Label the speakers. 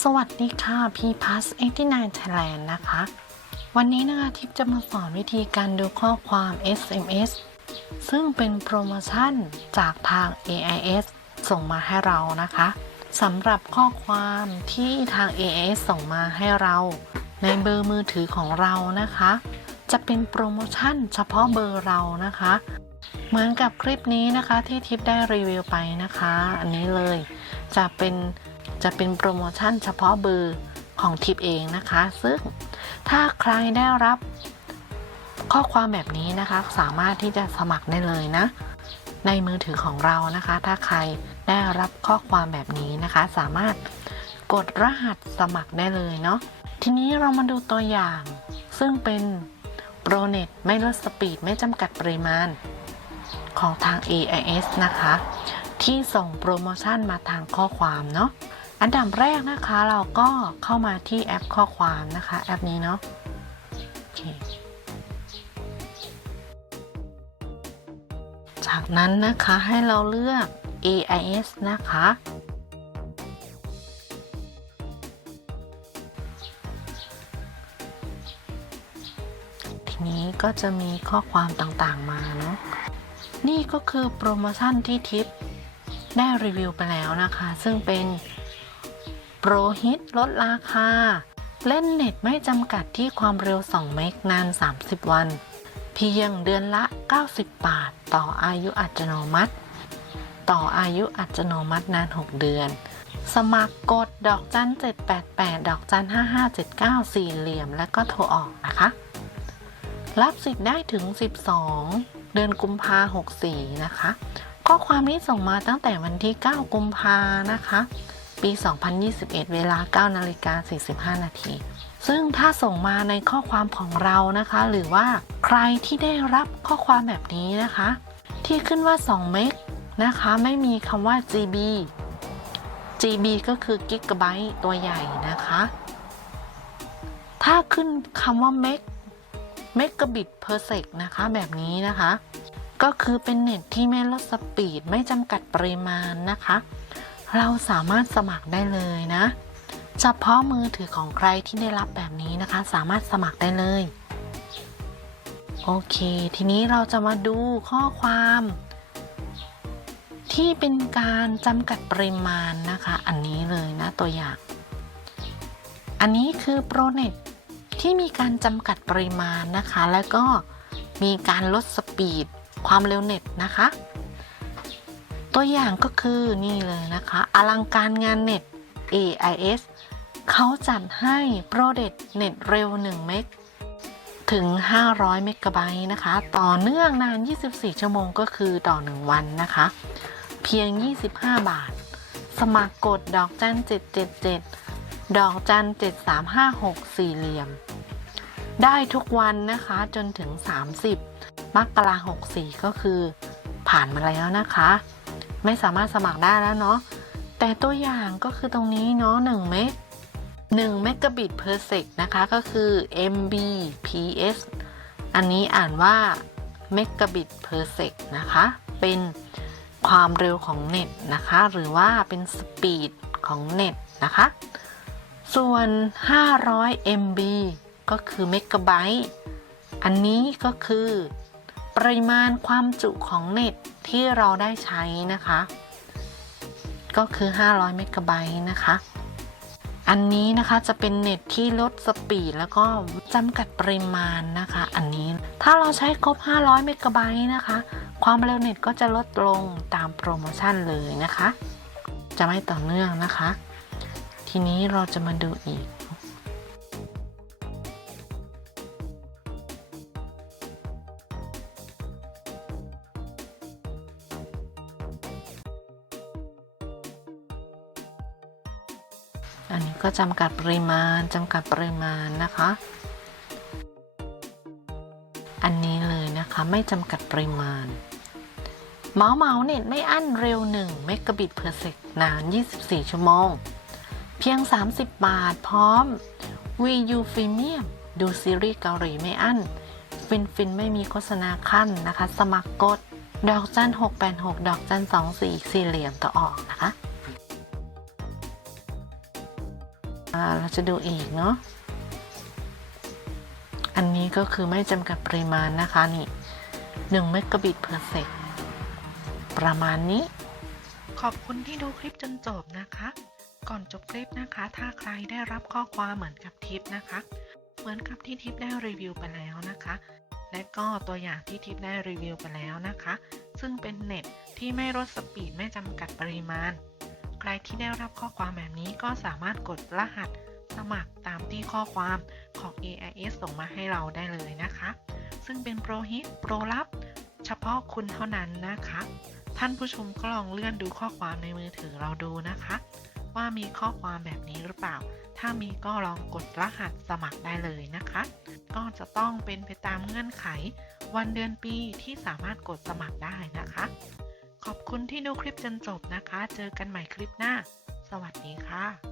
Speaker 1: สวัสดีค่ะ p p a s 89 Thailand นะคะ วันนี้นะคะทิปจะมาสอนวิธีการดูข้อความ SMS ซึ่งเป็นโปรโมชั่นจากทาง AIS ส่งมาให้เรานะคะสำหรับข้อความที่ทาง AIS ส่งมาให้เรา ในเบอร์มือถือของเรานะคะ จะเป็นโปรโมชั่นเฉพาะเบอร์เรานะคะ เหมือนกับคลิปนี้นะคะที่ทิปได้รีวิวไปนะคะ อันนี้เลยจะเป็น จะเป็นโปรโมชั่นเฉพาะเบอร์ของทิปเองนะคะ ซึ่งถ้าใครได้รับข้อความแบบนี้นะคะ สามารถที่จะสมัครได้เลยนะ ในมือถือของเรานะคะ ถ้าใครได้รับข้อความแบบนี้นะคะ สามารถกดรหัสสมัครได้เลยเนาะทีนี้เรามาดูตัวอย่าง ซึ่งเป็นโปรเน็ตไม่ลดสปีดไม่จำกัดปริมาณของทาง AIS นะคะ ที่ส่งโปรโมชั่นมาทางข้อความเนาะ อันดับแรกนะคะเราก็เข้ามาที่แอปข้อความนะคะแอปนี้เนาะโอเคจากนั้นนะคะให้เราเลือก AIS นะคะ ทีนี้ก็จะมีข้อความต่างๆมาเนาะนี่ก็คือโปรโมชั่นที่ทิปได้รีวิวไปแล้วนะคะ ซึ่งเป็น โปรฮิตลดราคา เล่นเน็ตไม่จำกัดที่ความเร็ว 2 เมกนาน 30 วัน เพียงเดือนละ 90 บาท ต่ออายุอัตโนมัติ ต่ออายุอัตโนมัตินาน 6 เดือน สมัครกดดอกจัน 788 ดอกจัน 5579 สี่เหลี่ยม แล้วก็โทรออกนะคะ รับสิทธิ์ได้ถึง 12 เดือนกุมภา64 นะคะ ข้อความนี้ส่งมาตั้งแต่วันที่ 9 กุมภานะคะ ปี 2021 เวลา9นาฬิกา45 นาที ซึ่งถ้าส่งมาในข้อความของเรานะคะ หรือว่าใครที่ได้รับข้อความแบบนี้นะคะ ที่ขึ้นว่า 2 เมกนะคะ ไม่มีคำว่า GB GB ก็คือ Gigabyte ตัวใหญ่นะคะ ถ้าขึ้นคำว่าเมกเมกะบิตเพอร์เซกนะคะแบบนี้นะคะ ก็คือเป็นเน็ตที่ไม่ลดสปีดไม่จำกัดปริมาณนะคะ เราสามารถสมัครได้เลยนะเฉพาะมือถือของใครที่ได้รับแบบนี้นะคะ สามารถสมัครได้เลย โอเค ทีนี้เราจะมาดูข้อความ ที่เป็นการจำกัดปริมาณนะคะ อันนี้เลยนะตัวอย่าง อันนี้คือโปรเน็ตที่มีการจำกัดปริมาณนะคะ แล้วก็มีการลดสปีดความเร็วเน็ตนะคะ ตัวอย่างก็คือนี่เลยนะคะ อลังการงานเน็ต AIS เขาจัดให้โปรเด็ดเน็ตเร็ว 1 เมกถึง 500 เมกะไบต์นะคะ ต่อเนื่องนาน 24 ชั่วโมงก็คือต่อ 1 วันนะคะ เพียง 25 บาท สมัครกดดอกจัน 777 ดอกจัน 7356 สี่เหลี่ยม ได้ทุกวันนะคะจนถึง 30 มกราคม64 ก็คือผ่านมาแล้วนะคะ ไม่สามารถสมัครได้แล้วเนาะแต่ตัวอย่างก็คือตรงนี้เนาะ1เมก1เมกะบิตเพอร์เซกนะคะก็คือ Mbps อันนี้อ่านว่าเมกะบิตเพอร์เซกนะคะ เป็นความเร็วของเน็ตนะคะ หรือว่าเป็นสปีดของเน็ตนะคะ ส่วน 500 MB ก็คือเมกะไบต์อันนี้ก็คือ ปริมาณความจุของเน็ตที่เราได้ใช้นะคะ ก็คือ 500 เมกะไบต์นะคะ อันนี้นะคะจะเป็นเน็ตที่ลดสปีดแล้วก็จำกัดปริมาณนะคะ อันนี้ถ้าเราใช้ครบ 500 เมกะไบต์นะคะ ความเร็วเน็ตก็จะลดลงตามโปรโมชั่นเลยนะคะ จะไม่ต่อเนื่องนะคะ ทีนี้เราจะมาดูอีก อันนี้ก็จำกัดปริมาณจำกัดปริมาณนะคะ อันนี้เลยนะคะไม่จำกัดปริมาณ เมาส์เมาส์เน็ตไม่อั้นเร็ว1เมกะบิตเพอร์เซกนาน 24 ชั่วโมง เพียง 30 บาทพร้อม VU Premium ดูซีรีส์เกาหลีไม่อั้น ฟินฟินไม่มีโฆษณาขั้นนะคะ สมัครกด ดอกจัน686 ดอกจัน24สี่เหลี่ยมต่อออกนะคะ เราจะดูอีกเนาะ อันนี้ก็คือไม่จำกัดปริมาณนะคะนี่1เมกะบิต per sec ประมาณนี้ ขอบคุณที่ดูคลิปจนจบนะคะ ก่อนจบคลิปนะคะ ถ้าใครได้รับข้อความเหมือนกับทิปนะคะ เหมือนกับที่ทิปได้รีวิวไปแล้วนะคะ และก็ตัวอย่างที่ทิปได้รีวิวไปแล้วนะคะ ซึ่งเป็นเน็ตที่ไม่ลดสปีดไม่จำกัดปริมาณ ใครที่ได้รับข้อความแบบนี้ก็สามารถกดรหัสสมัครตามที่ข้อความของ AIS ส่งมาให้เราได้เลยนะคะ ซึ่งเป็นโปรฮิตโปรลับ เฉพาะคุณเท่านั้นนะคะ ท่านผู้ชมก็ลองเลื่อนดูข้อความในมือถือเราดูนะคะ ว่ามีข้อความแบบนี้หรือเปล่า ถ้ามีก็ลองกดรหัสสมัครได้เลยนะคะ ก็จะต้องเป็นไปตามเงื่อนไข วันเดือนปีที่สามารถกดสมัครได้นะคะ ขอบคุณที่ดูคลิปจนจบนะคะ เจอกันใหม่คลิปหน้า สวัสดีค่ะ